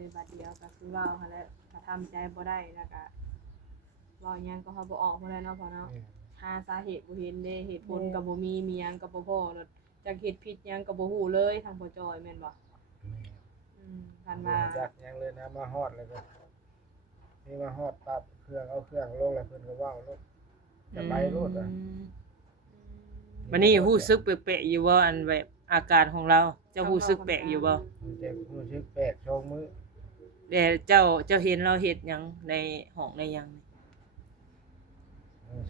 เลยบัดเดียวก็คือเว้าหั่นแหละถ้าทำใจบ่ได้แล้วก็เว้าหยังก็เฮาบ่ออกบ่ได้เนาะพ่อเนาะหาสาเหตุบ่เห็นเด้เหตุผลก็บ่มีหยังก็บ่พ้อเนาะจักเฮ็ดผิดหยังก็บ่ฮู้เลยทางพ่อจอยแม่นบ่คันว่าจักยังเลยนะมาฮอดเลยก็นี่มาฮอดปั๊บเครื่องเอาเครื่องลงแล้วเพิ่นก็เว้าโลดจะไปโลดอ่ะวันนี้รู้สึกแปลกๆอยู่บ่อันแบบอาการของเราเจ้ารู้สึกแปลกอยู่บ่แต่รู้สึกแปลกช่องมือแต่เจ้าเห็นเราเฮ็ดหยังในห้องในหยัง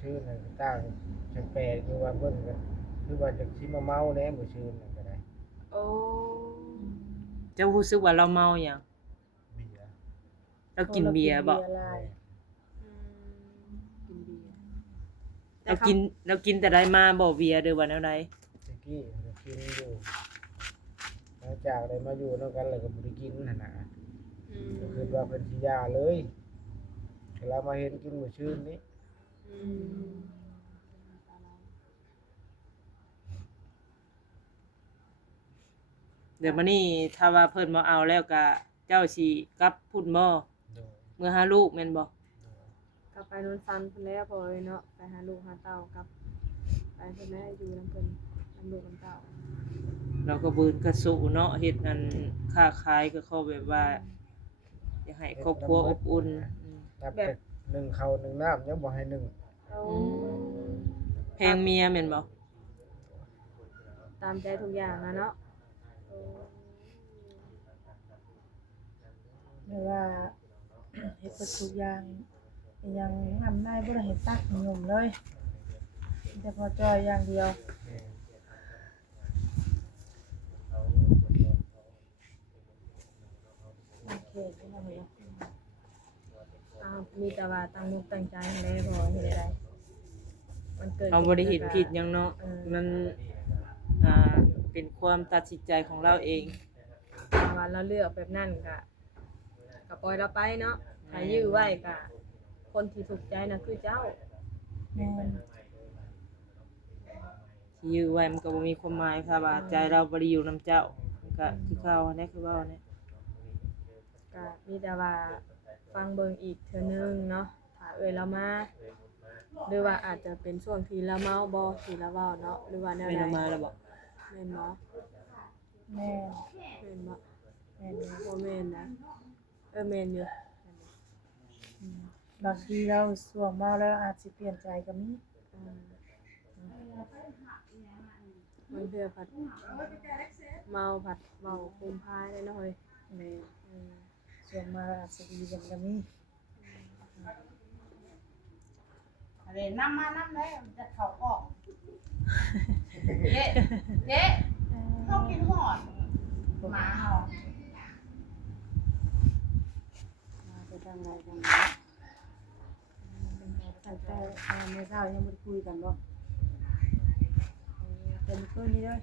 ชื่อนั่นต่างจังแปลกอยู่ว่าเพิ่นก็คือว่าจักสิมาเมาแน่มื้อชื่อนั่นก็ได้โอ้เจ้ารู้สึกว่าเราเมาหยังเบียร์เรากินเบียร์บ่กินเบียร์เรากินแต่ได้มาบ่เบียร์หรือว่าแนวใดตะกี้ก็กินอยู่หลังจากได้มาอยู่นำกันแล้วก็บ่ได้กินนั่นน่ะก็คือว่าเพิ่นสิหย่าเลยเรามาเห็นกินมื้อชื่นนี้เดี๋ยวมื้อนี้ถ้าว่าเพิ่นบ่เอาแล้วก็เจ้าสิกลับพุ่นบ่เมื่อหาลูกแม่นบ่กลับไปโนนซันเพิ่นแล้วพอเอ้ยเนาะไปหาลูกหาเต้ากลับไปเพิ่นแม่อยู่นำเพิ่นนำลูกนำเต้าเราก็บืนกระสุเนาะเฮ็ดอันค้าขายก็เข้าแบบว่าอยากให้ครอบครัวอบอุ่นแบบนึ่งข้าวนึ่งน้ำยังบ่ให้นึ่งแพงเมียแม่นบ่ตามใจทุกอย่างนะเนาะไม่ว่าเฮ็ดทุกอย่างยังทำได้บ่ได้เฮ็ดตักหนุ่มเลยแต่พอจอยอย่างเดียวโอเคใช่ไหมมีแต่ว่าตั้งมุกตั้งใจให้ได้พอเฮ็ดได้มันเกิดเราบ่ได้เฮ็ดผิดหยังเนาะมันเป็นความตัดสินใจของเราเองว่าเราเลือกแบบนั้นก็ปล่อยเราไปเนาะถ้ายื้อไว้ก็คนที่ถูกใจน่ะคือเจ้าแม่นที่ยื้อไว้มันก็บ่มีความหมายค่ะว่าใจเราบ่ได้อยู่นำเจ้าก็ที่เขาเนี่ยคือเว้าเนี่ยก็มีแต่ว่าฟังเบิ่งอีกเทื่อนึงเนาะถ้าเรามาหรือว่าอาจจะเป็นช่วงที่เราเมาบ่ที่เราเว้าเนาะหรือว่าแนวใดไม่มาแล้วบ่แม่นบ่แม่นบ่แม่นบ่แม่นนะแม่นอยู่บางทีเราส่วงมาแล้วอาจสิเปลี่ยนใจก็มีมันเทื่อผัดเมาผัดเว้าคุมพายได้เนาะเฮ้ยแม่ส่วงมาอาจสิดีกันก็มีอะไรน้ำมาน้ำได้จะเขาออกเจ๊เขากินหอดหมาเห่าไปทางไหนกันตั้งแต่เมื่อเช้ายังบ่ได้คุยกันบ่เป็นคืนนี้ด้วย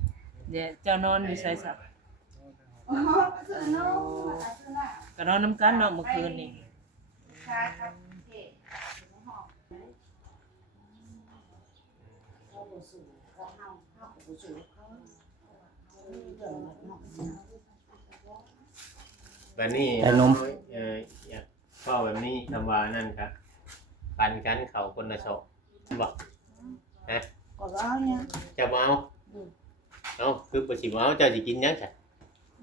เดี๋ยวเจ้านอนอยู่ไสซะก็นอนนำกันเนาะเมื่อคืนนี่แบบนี้อยากก็แบบนี้ทำว่านั่นครับปันกันเขาคนละศอกบอกฮะ ก็เอาเนี่ย จะเมาคือบ่สิเมาเจ้าสิกินยังจ้ะ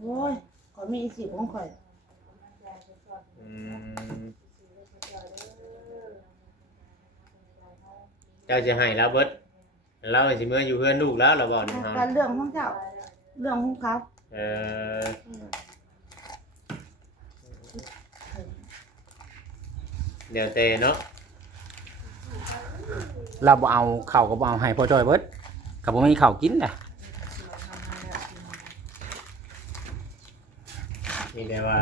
โอ้ยขอมีอีสิของข่อยเจ้าจะให้เราเบิดเราสิเมื่ออยู่เพื่อนลูกแล้วเราบอกนี่การเรื่องของเจ้าเรื่องของเขาเดี๋ยวแต่เนาะเราบ่เอาข้าวก็บ่เอาให้พ่อจ้อยเบิดก็บ่มีข้าวกินน่ะมีแต่ว่า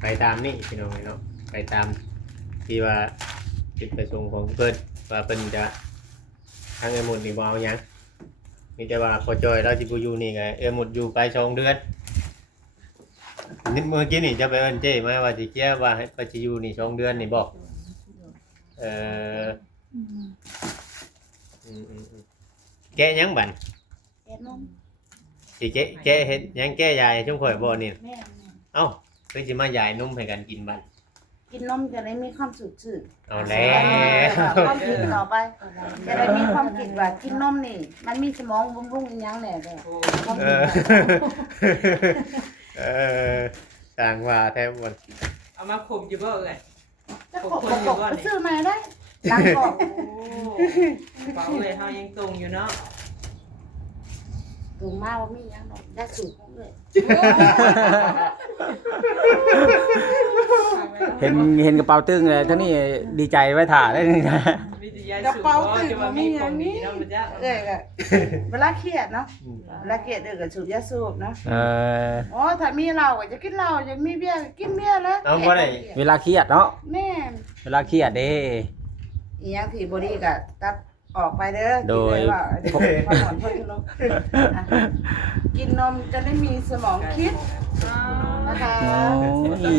ไปตามนี่พี่น้องเนาะไปตามที่ว่าจุดประสงค์ของเพิ่นว่าเพิ่นจะทางหมดนี่บ่เอาหยังมีแต่ว่าพ่อจ้อยเราสิบ่อยู่นี่ก็หมดอยู่ไป2 เดือนนิดเมื่อกี้นี่จะไปเอิ้นเจ้มาว่าสิเคลียร์ว่าให้ไปสิอยู่นี่2 เดือนนี่บ่แกะยังบั่นแกะนมสิแกะเฮ็ดยังแกะยายชุมข่อยบ่นี่ เอ้าคือสิมาหยายนมให้กันกินบัด กินนมจะได้มีความสุขชื่น เอาแล้ว ความคิดต่อไปจะได้มีความคิดว่ากินนมนี่ มันมีสมองบำรุงอีหยังแหน่เด้อความ เอ คิด อเออต่างว่าแท้บ่ เอามาข่มอยู่บ่เอ้ย จะขบไปซื้อมาได้หลังกอก โอ้เปล่าเอ้ยเฮายังตรงอยู่เนาะ ถูกมาว่ามีหยังดอกได้สูตรของเลย เห็นกระเป๋าตึ้งเลยทั้งนี้ดีใจไว้ถ่าได้นี่นะ มีแต่ยายสูบบ่จะว่ามีของดีเนาะบ่จ๊ะ เอ้ยก็เวลาเครียดเนาะเวลาเครียดเด้อก็สูบยาสูบเนาะ อ๋อถ้ามีเหล้าก็จะกินเหล้าอยากมีเบียร์ก็กินเบียร์แล้ว เอาบ่ได้ เวลาเครียดเนาะ แม่น เวลาเครียดเด้ อีหยังที่บ่ดีก็ตัดออกไปเด้อ โดย กินเลยว่าเดี๋ยวความหวานเพิ่นนมอ่ะกินนมจะได้มีสมองคิดนะคะ โอ้ย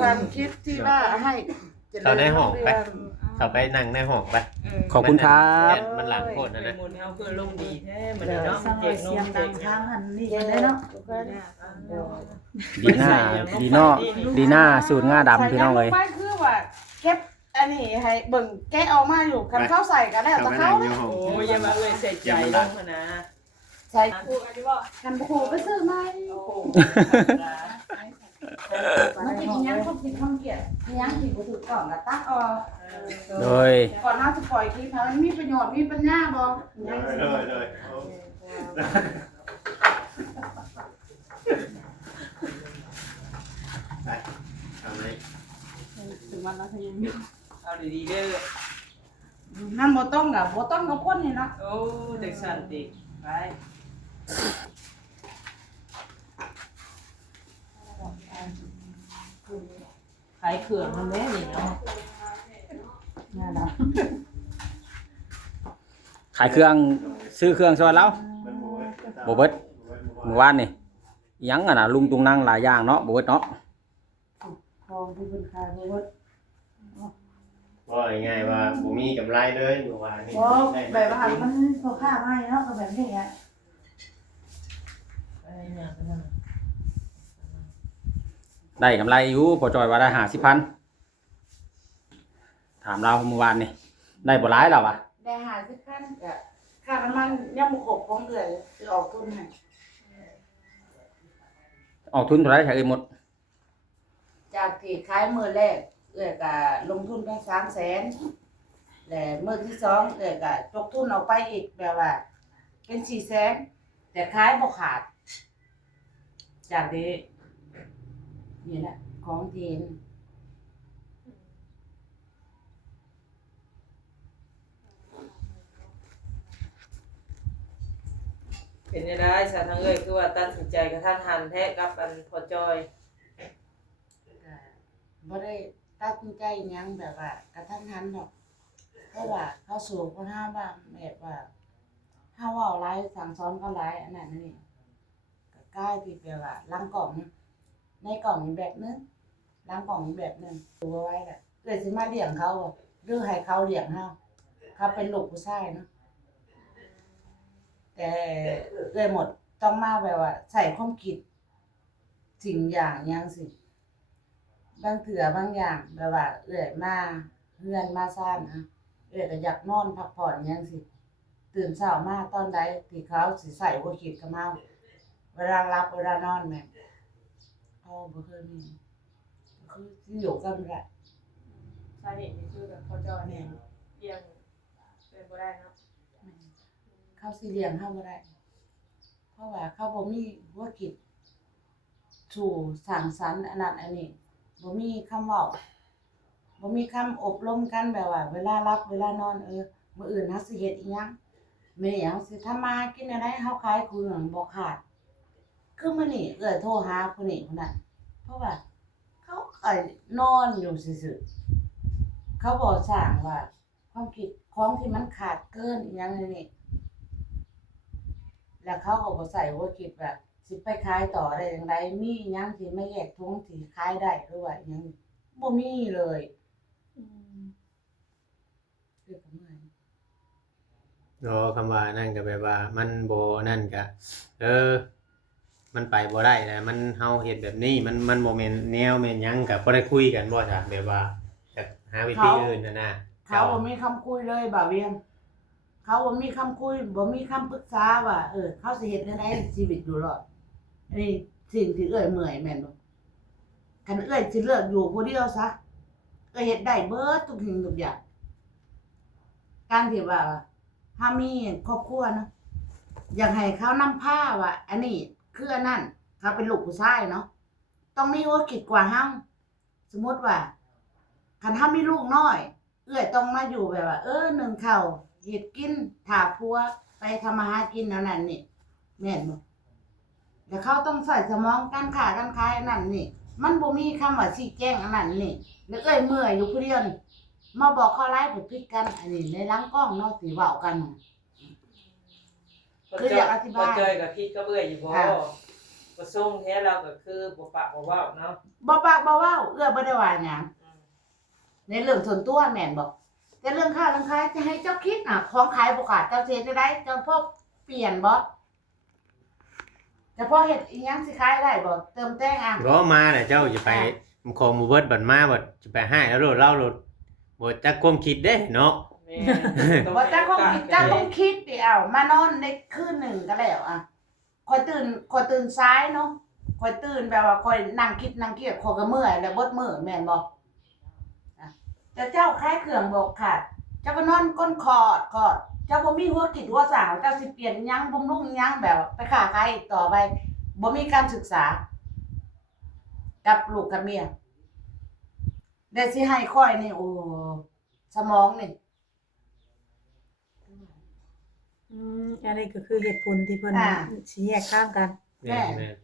ความคิดที่ว่าให้เจริญ เข้าในห้องไป รุ่เรื เข้าไปนั่งในห้องไป ขอบคุณครับ มันหลังโคตรนะ ใน นะ มูลเฮาคือลมดีแท้เหมือนเนาะ สร้าง เด็กน เสีย ม ง เด็ ดั ก งทางหันนี่กันได้เนาะ ดีหน้าดีหน้าสูตรงาดำพี่น้องเลย ใส่ยาลงไปคือว่าเก็บอันนี้ให้เบิ่งแกะออกมาอยู่คันเข้าใส่ก็ได้แต่เขา อยู่ เนี่ย ห้อง โอ้ยอย่ามาเอ้ยใส่ใจลงหั่นนะ ใส่ พูดอันนี้บ่ คันครูไปซื้อมา โอ้โห มันจะมีหยังครบสิคำเกียรติมีหยังที่บ่ถูกต้องก็ตัดออก โดย ก่อนหน้าจะปล่อยคลิปให้มันมีประโยชน์มีปัญญาบ่ยังสิ เลยไปทำไหม ถึงวันแล้วยังอยู่ เอาดีๆเด้อ นั่นบ่ต้องกับคนนี่เนาะ โอ้เด็กสันติไปขายเครื่องมันแม่นี่เนาะ น่าดอก ขายเครื่องซื้อเครื่องซอยแล้วบ่เบิดเมื่อวานนี่อิหยังอ่ะนะลุงตุงนั่งหลายอย่างเนาะบ่เบิดเนาะ พอที่เพิ่นขายบ่เบิด ว่าง่ายๆว่าผมมีกำไรเลยอยู่ว่านี่ บ่แบบว่ามันพอค่าไม่เนาะก็แบบนี้อ่ะ ไปเนี่ยไปนั่น ได้กำไรอยู่พอจอยว่าได้50,000ถามเราเมื่อวานนี่ได้บ่หลายแล้ววะ ได้50,000ก็ค่าน้ำมันยังบ่ครบของเดือนสิออกทุนให้ ออกทุนเท่าไหร่ใช้เอ้ยหมด จากที่ขายมื้อแรกเอื้อก็ลงทุนไป300,000และมื้อที่สองเอื้อก็จกทุนออกไปอีกแบบว่า เป็น400,000แต่ขายบ่ขาด จากนี้นี่แหละของจีน เป็นยังไงสาทางเอ้ยคือว่าตัดสินใจกระทันหันแท้กับอันพอจอย บ่ได้ตัดสินใจหยังแบบว่ากระทันหันดอกเพราะว่าเขาสู่คนห้าว่าแบบว่าถ้าเว้าหลายสั่งสอนเขาหลายอันนั้นนี่ก็กลายที่แบบว่าหลังกล่องในกล่องอีกแบบนึงหลังกล่องอีกแบบนึงดูเอาไว้ก็เกิดสิมาเลี้ยงเขาบ่หรือให้เขาเลี้ยงเฮาเขาเป็นลูกผู้ชายเนาะแต่เลยหมดต้องมาแบบว่าใส่ความคิดสิ่งอย่างหยังสิบางเถื่อบางอย่างแบบว่ามาเฮือนมาซ่านนะก็อยากนอนพักผ่อนหยังสิตื่นเช้ามาตอนใดที่เขาสิใส่หัวคิดกับเมาเวลารับเวลานอนแม่พ่อบ่เคยมีคือสิอยู่กันแหละ สาเหตุนี่คือแบบพอจอยเนี่ยเลี้ยงเป็นบ่ได้เนาะ เขาสิเลี้ยงเฮาบ่ได้ เพราะว่าเขาบ่มีหัวคิดสู่สร้างสรรค์อันนั้นอันนี้บ่มีคำเว้าบ่มีคำอบรมกันแบบว่า เวลารับเวลานอนมื้ออื่นเฮาสิเฮ็ดอีหยังมื้อนี้เฮาสิทำมากินอะไรเฮาขายคือหยังบ่ขาด คือมื้อนี้โทรหาผู้นี้ผู้นั้นเพราะว่าเขาก็นอนอยู่ซื่อๆเขาบ่สร้างว่า ความคิดของที่มันขาดเกินอีหยังนี่ แล้วเขาก็บ่ใส่หัวคิดว่าสิไปขายต่อได้จังไดมีหยังที่ไม่แยกถุงที่ขายได้หรือว่าหยังบ่มีเลยคือก็เมื่อย คำว่านั่นก็แบบว่ามันโบนั่นก็ มันไปบ่ได้แล้วมันเฮาเฮ็ดแบบนี้มันบ่แม่นแนวแม่นหยังก็บ่ได้คุยกันบ่จ้ะแบบว่าจะหาวิธีอื่นนะ เขาบ่มีคำคุยเลยบ่าวเวียงเขาบ่มีคำคุยบ่มีคำปรึกษาว่าเขาสิเฮ็ดจังได๋ชีวิตอยู่รอดอันนี้สิ่งที่เอื้อยเมื่อยแม่นบ่คันเอื้อยสิเลือกอยู่ผู้เดียวซะก็เฮ็ดได้เบิดทุกสิ่งทุกอย่างการที่ว่าถ้ามีครอบครัวเนาะอยากให้เขานำพาว่าอันนี้คืออันนั้นเขาเป็นลูกผู้ชายเนาะต้องมีหัวคิดกว่าเฮาสมมุติว่าคันเฮามีลูกน้อยเอื้อยต้องมาอยู่แบบว่านึ่งข้าวเฮ็ดกินถ้าผัวไปทำมาหากินอันนั้นนี่แม่นบ่แล้วเขาต้องใส่สมองการค้าการขายอันนั้นนี่มันบ่มีคำว่าชี้แจงอันนั้นนี่แล้วเอ้ยเมื่อยอยู่ผู้เดียวนี่มาบอกเขาไล่ไปผิดกันอันนี้ในหลังกล้องเนาะสิเว้ากันน่ะ คืออยากอธิบาย บ่จอยกับพี่ก็เบื่ออยู่บ่บ่ส่งแท้เราก็คือบ่ปะบ่เว้าเนาะ บ่ปากบ่เว้าเอื้อบ่ได้ว่าหยังในเรื่องส่วนตัวแม่นบ่แต่เรื่องค่าเรื่องขายจะให้เจ้าคิดน่ะของขายบ่ขาดเจ้าสิเฮ็ดจังได๋เจ้าพอเปลี่ยนบ่จะพอเฮ็ดอีหยังสิขายได้บ่เติมแต่งอ่ะ ก็มาน่ะเจ้าจะไปของหมู่เบิดบัดมาบัดจะไปให้แล้วโลดเล่าโลดบ่จักความคิดเด้เนาะ แม่ บ่เจ้าต้องคิดดิมานอนในคืนหนึ่งก็แล้วอ่ะค่อยตื่นสายเนาะค่อยตื่นแบบว่าค่อยนั่งคิดนั่งเครียดค่อยก็เมื่อยแล้วเบิดมื้อแม่นบ่แต่เจ้าคล้ายเครื่องบอกขาดเจ้าก็นอนก้นคอดเจ้าบ่มีหัวคิดหัวสร้างเจ้าสิเปลี่ยนหยังบำรุงหยังแบบไปค้าขายอีกต่อไปบ่มีการศึกษากับลูกกับเมียได้สิให้ค่อยนี่โอ้สมองนี่ อันนี้ก็คือเหตุผลที่เพิ่นสิแยกทางกัน แม่น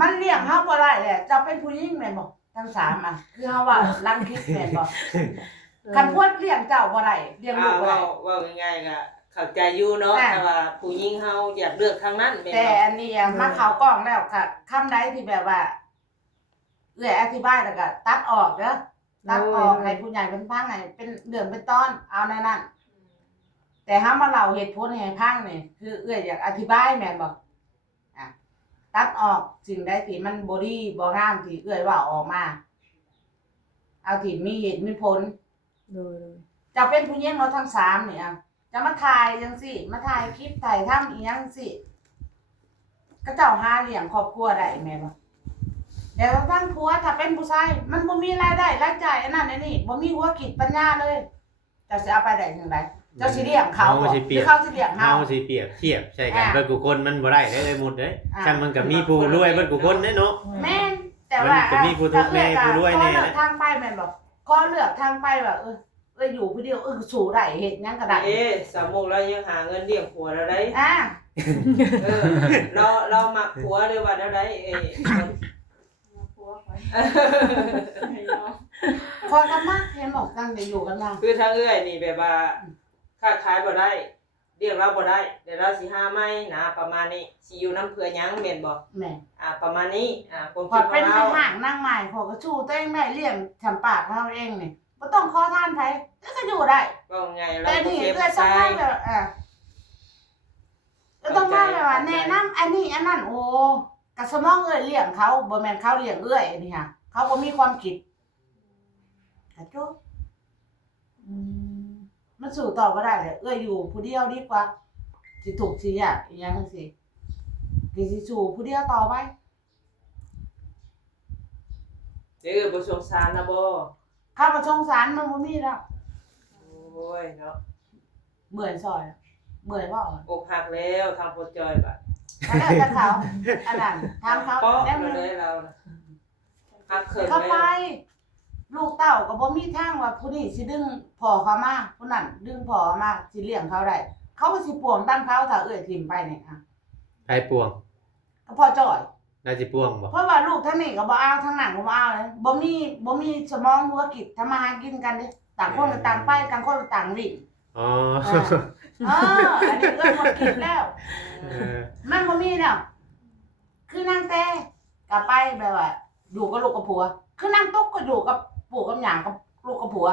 มันเลี้ยงเฮาบ่ได้แหละเจ้าเป็นผู้หญิงแม่นบ่ทั้งสามอ่ะคือเฮาว่าลังคิดแม่นบ่คันพวดเลี้ยงเจ้าบ่ได้เลี้ยงลูกบ่ได้ เว้าง่ายๆก็เข้าใจอยู่เนาะแต่ว่าผู้หญิงเฮาอยากเลือกทางนั้นแม่น แต่ บ่ อันนี้มาเข้ากล้องแล้วค่ะคำใดที่แบบว่าเอื้อยอธิบายแล้วก็ตัดออกเด้อตัดออกให้ผู้ใหญ่เพิ่นฟังให้เป็นเรื่องเป็นตอนเอาในนั้นแต่เฮามาเล่าเหตุผลให้ฟังนี่คือเอื้อยอยากอธิบายแม่นบ่อ่ะตัดออกสิ่งใดที่มันบ่ดีบ่งามที่เอื้อยว่าออกมาเอาที่มีเหตุมีผล โดย จะเป็นผู้หญิงเราทั้งสามนี่อ่ะจะมาถ่ายจังซี่มาถ่ายคลิปถ่ายทำอีหยังจังซี่ก็เจ้าหาเลี้ยงครอบครัวได้แม่นบ่แต่ทั้งผัวถ้าเป็นผู้ชายมันบ่มีรายได้รายจ่ายอันนั้นอันนี้บ่มีหัวคิดปัญญาเลยเจ้าสิเอาไปได้จังไดเจ้าสิเลี้ยงเขาบ่หรือเขาสิเลี้ยง เฮา เฮา สิเปรียบเทียบใช่กันเบิดกูคนมันบ่ได้เด้หมดเด้ช่างมันก็มีผู้รวยเบิดกูคนเด้เนาะ แม่นแต่ว่า มันก็มีผู้ทุกข์แม่ผู้รวยแน่นะ ก็เลือกทางไปแม่นบ่ก็เลือกทางไปว่าอยู่ผู้เดียวสู้ได้เฮ็ดหยังก็ได้ สามโมงแล้วยังหาเงินเลี้ยงผัวแล้วได้ อ่า เรามักผัวหรือว่าแล้วได้ผัวคอยให้ยอม คอยกันมาเห็นบอกกันได้อยู่กันมา คือทางเอื้อยนี่แบบว่าค้าขายบ่ได้เลี้ยงเราบ่ได้เดี๋ยวเราสิหาใหม่นะประมาณนี้สิอยู่นำเพื่อหยังแม่นบ่ แม่ ประมาณนี้ผม พอ คิด เป็น ว่า ไป เรา ห่างนั่งใหม่พอก็ชูตัวเองได้เลี้ยงทำปากเขาเองนี่บ่ต้องขอทานไผก็อยู่ได้ ก็ไงเรา แต่นี่ เก็บ เอื้อต้อง ใส่ มาแบบก็ต้องมาแบบว่าแนะนำอันนี้อันนั้นโอ้กะสมองเอื้อยเลี้ยงเขาบ่แม่นเขาเลี้ยงเอื้อยอันนี้ค่ะเขาบ่มีความคิดกะจบมันสู้ต่อบ่ได้เลยเอื้อยอยู่ผู้เดียวดีกว่าสิถูกสิยากอีหยังจังซี่ก็สิสู้ผู้เดียวต่อไป บ่สงสารนะบ่ ข้าพเจ้าสงสารมันบ่มีแล้ว โอ้ยเนาะ เมื่อยซอยเมื่อยบ่ อกหักแล้วทางพ่อจอยบัด อันนั้นจะเขาอันนั้นทางเขา ป๊อก แล้วมัน เลยเราหักเขิน เข้าไป แล้ว ลูกเต้าก็บ่มีทางว่าผู้นี้สิดึงพ่อเขามาผู้นั้นดึงพ่อมาสิเลี้ยงเขาได้เขาก็สิป่วงตั้งเขาถ้าเอื้อยทิ่มไปนี่ค่ะ ไปปวง ก็พ่อจ้อย น่าสิปวงบ่ เพราะว่าลูกทางนี้ก็บ่เอาทางนั้นก็บ่เอาเลยบ่มีสมองหัวคิดทำมาหากินกันเด้ต่างคนก็ต่างไปต่างคนก็ต่างวิ่ง อ๋อ อันนี้ก็บ่คิดแล้ว มันบ่มีแล้วคือนางแต่กลับไปแบบว่าอยู่กับลูกกับผัว คือนางตุ๊กก็อยู่กับปู่กับหยังกับลูกกับผัว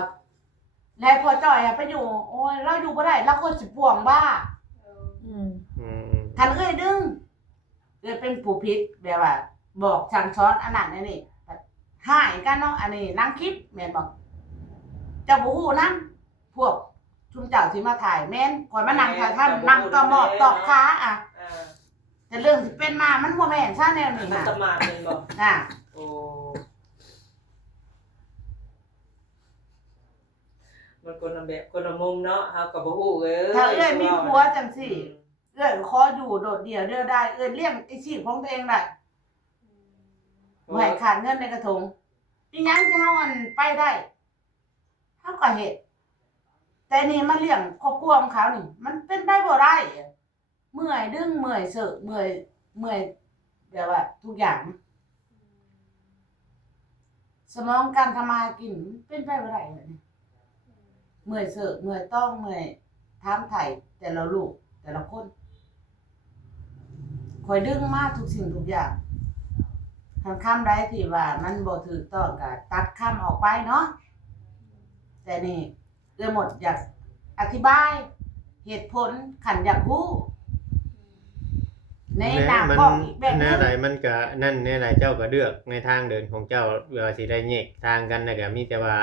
แล้วพอจ้อยไปอยู่โอ้ยเราอยู่บ่ได้เราก็สิป่วงบ้า อืม อืม คันเอ้ยดึง เอ้ยเป็นผู้ผิดแบบว่าบอกสั่งสอนอันนั้นอันนี้หายกันเนาะอันนี้นั่งคลิปแม่นบอกเจ้าบ่ฮู้นำพวกชุมเจ้าสิมาถ่ายแม่นข่อยมานั่งถ่ายท่านนั่งกระหมอบตอกขาอ่ะ อ่า แต่เรื่องที่เป็นมามันบ่แม่นซะแนวนี้ มัน น่ะ ตมาเป็นบ่ อ่ะ โอ้มันคนละแบบคนละมุมเนาะเฮาก็บ่ฮู้เอ้ย ถ้าเอ้ยมีผัวจังซี่เอ้ยขออยู่โดดเดี่ยวเดียวได้เอ้ยเลี้ยงไอ้ชีพของตัวเองได้บ่ให้ขาดเงินในกระทงอีหยังที่เฮาอันไปได้เฮาก็เฮ็ดแต่นี่มาเลี้ยงครอบครัวของเขานี่มันเป็นได้บ่ได้เมื่อยดึงเมื่อยเสอะเมื่อยแบบว่าทุกอย่าง สมองการทำมาหากินเป็นไปบ่ได้เลยนี่เมื่อยเสอะเมื่อยต้องเมื่อยถามไถ่แต่ละลูกแต่ละคนคอยดึงมาทุกสิ่งทุกอย่างคำใดที่ว่ามันบ่ถูกต้องก็ตัดคำออกไปเนาะแต่นี่เอื้อหมดอยากอธิบายเหตุผลขันอยากรู้ในหน้ากล้องอีกแบบนึ แน่ ง ใดมันก็นั่นแน่ใดเจ้าก็เลือกในทางเดินของเจ้าเวลาสิได้แยกทางกันน่ะก็มีแต่ว่า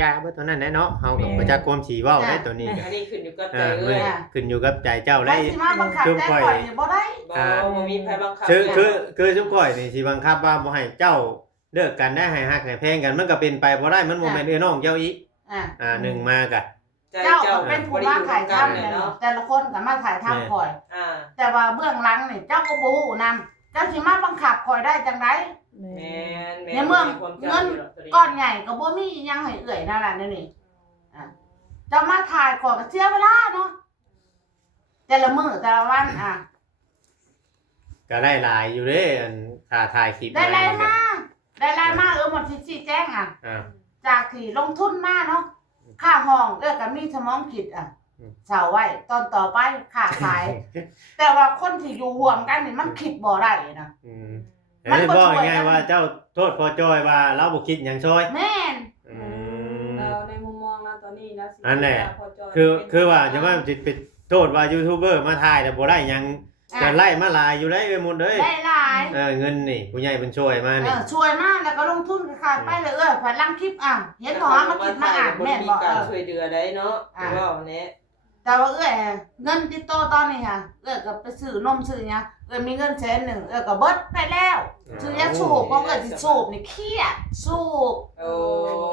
ยาบ่เท่านั้นแหละเนาะเฮาก็บ่จักความสิเว้าได้ตัวนี้ก็ อันนี้ขึ้นอยู่กับใจ เมื่ เอ้ อย ขึ้นอยู่กับใจเจ้า ใคร ได้ สิมาบังคับใจข่อยนี่บ่ได้ บ่มีใครบังคับ คือทุกข่อยนี่สิบังคับว่าบ่ให้เจ้าเลิกกันได้ให้ฮักให้แพงกันมันก็เป็นไปบ่ได้มันบ่แม่นเอ้อน้องเจ้าอีก หนึ่งมาก็ เจ้าเป็นผู้มาถ่ายทำเนี่ยเนาะแต่ละคนก็มาถ่ายทำข่อย แต่ว่าเบื้องหลังนี่เจ้าก็บ่ฮู้นำเจ้าสิมาบังคับข่อยได้จังได๋ แม่น ในเมืองเงินก้อนใหญ่ก็บ่มีอิหยังให้เอื้อยนั่นล่ะนี่เจ้ามาถ่ายข่อยก็เสียเวลาเนาะแต่ละมื้อแต่ละวันก็ได้หลายอยู่เด้อันค่าถ่ายคลิป ได้ไล่มาหมดสิชี้แจงจากที่ลงทุนมาเนาะค่าห้องก็มีสมองคิดเสาไว้ตอนต่อไปค่าขาย แต่ว่าคนที่อยู่ร่วมกันนี่มันคิดบ่ได้นะ มันบอกง่ายว่าเจ้าโทษพอจอยว่าเราบ่คิดหยังซอย แม่น เราในมุมมองนะตอนนี้นะสิ อันแหละ พอจอย คือว่าจะว่าสิไปโทษว่ายูทูบเบอร์มาถ่ายแต่บ่ได้หยังจะไล่มาหลายอยู่ได้ไปหมดเลย ได้หลาย เงินนี่ผู้ใหญ่เพิ่นช่วยมานี่ ช่วยมากแล้วก็ลงทุนขายไปเลยผ่านลังคลิปเห็นหมอมาคิดมาอ่านแม่นบอก การช่วยเหลือได้เนาะว่าแน่ แต่ว่าเงินติดต่อตอนนี้ค่ะก็ไปซื้อนมซื้อหยังมีเงิน100,000ก็เบิดไปแล้วซื้อยาสูบเพราะสิสูบนี่เครียดสูบ โอ้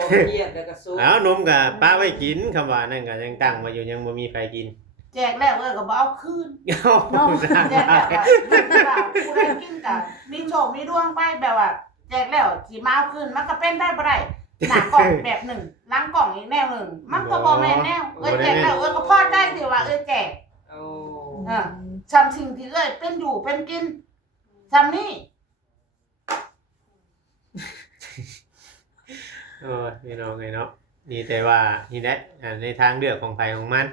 เครียดแล้วก็สู้ เอานมก็ป้าไว้กินคำว่านั่นก็ยังตั้งไว้อยู่ยังบ่มีใครกิน แจกแล้วก็บ่เอาคืน เนาะ แจกแล้วผู้ใดกินก็มีโชคมีดวงไปแบบว่าแจกแล้วสิมาเอาคืนมันก็เป็นได้บ่ได้หน้ากล่องแบบหนึ่งหลังกล่องอีกแนวหนึ่งมันก็บ่แม่นแนวแจกแล้วก็พอได้สิว่าแจก โอ้ ทำสิ่งที่เป็นอยู่เป็นกินทำนี่ พี่น้องไงเนาะนี่แต่ว่านี่แหละในทางเลือกของไผของมัน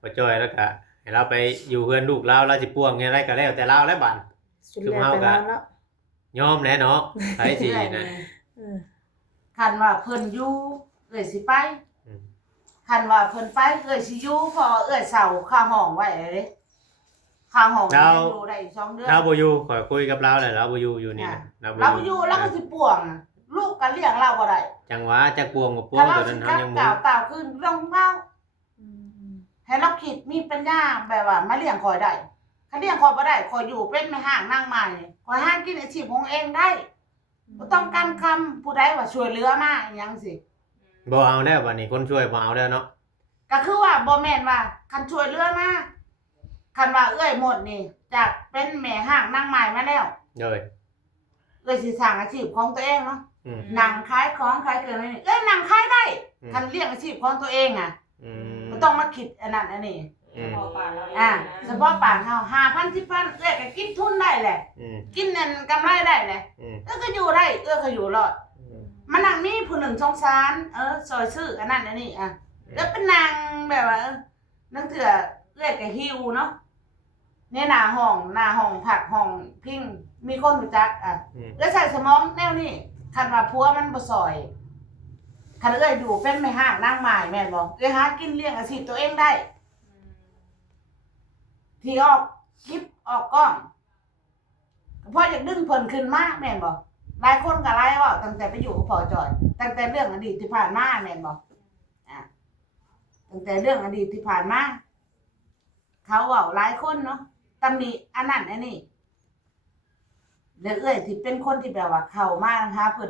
พอจอยแล้วก็ให้เราไปอยู่เพื่อนลูกเราสิป่วงไงไรก็แล้วแต่เราแล้วบัด สุดแล้วแต่เราแล้ว ยอมแหละเนาะไผสินะ คันว่าเพิ่นอยู่สิไปคันว่าเพิ่นไปสิอยู่พอเสาค่าห้องไว้เด้ค่าห้องอยู่ได้2เดือน เราบ่อยู่ขอคุยกับเราแหละเราบ่อยู่นี่นะ เราอยู่แล้วก็สิป่วงลูกก็เลี้ยงเราบ่ได้ จังหวะจักป่วงกับป่วง ถ้า ตัว เรา นั้น สิ เฮายัง ก บ่ ล่าวขึ้นลงเมาให้เราคิดมีปัญญาแบบว่ามาเลี้ยงคอยได้ถ้าเลี้ยงคอยบ่ได้คอยอยู่เป็นแม่ห้างนั่งมานี่คอยหากินอาชีพของเองได้บ่ต้องการคำผู้ใดว่าช่วยเหลือมาอีหยังสิ บ่เอาแล้วบัดนี้คนช่วยบ่เอาแล้วเนาะ ก็คือว่าบ่แม่นว่าคันช่วยเหลือมาคันว่าหมดนี่จากเป็นแม่ห้างนั่งไม้มาแล้ว เลย สิสร้างอาชีพของตัวเองเนาะ อืม นั่งขายของขายเครื่องนี่นั่งขายได้คันเลี้ยงอาชีพของตัวเองบ่ต้องมาคิดอันนั้นอันนี้ พอปากเรา เฉพาะปากเฮา5,000 10,000ก็กินทุนได้แหละกินนั่นกำไรได้แหละก็อยู่ได้ก็อยู่รอดมันนั่งมีผู้หนึ่งสงสารซอยซื้ออันนั้นอันนี้แล้วเป็นนางแบบว่านั่งเถื่อก็หิวเนาะเนี่ยหน้าห้องผักห้องพิงมีคนรู้จักแล้วใส่สมองแนวนี้คันว่าผัวมันบ่ซอยคันอยู่เป็นไม่ห้างนั่งหมายแม่นบ่หากินเลี้ยงอาชีพตัวเองได้ ที่ออกคลิปออกกล้อง พ่ออยากดึงเพิ่นขึ้นมาแม่นบ่หลายคนก็หลายเว้าตั้งแต่ไปอยู่กับพ่อจอยตั้งแต่เรื่องอดีตที่ผ่านมาแม่นบ่ตั้งแต่เรื่องอดีตที่ผ่านมาเขาเว้าหลายคนเนาะตำหนิอันนั้นอันนี้แล้วเอ้ยที่เป็นคนที่แบบว่าเข้ามาหาเพิ่น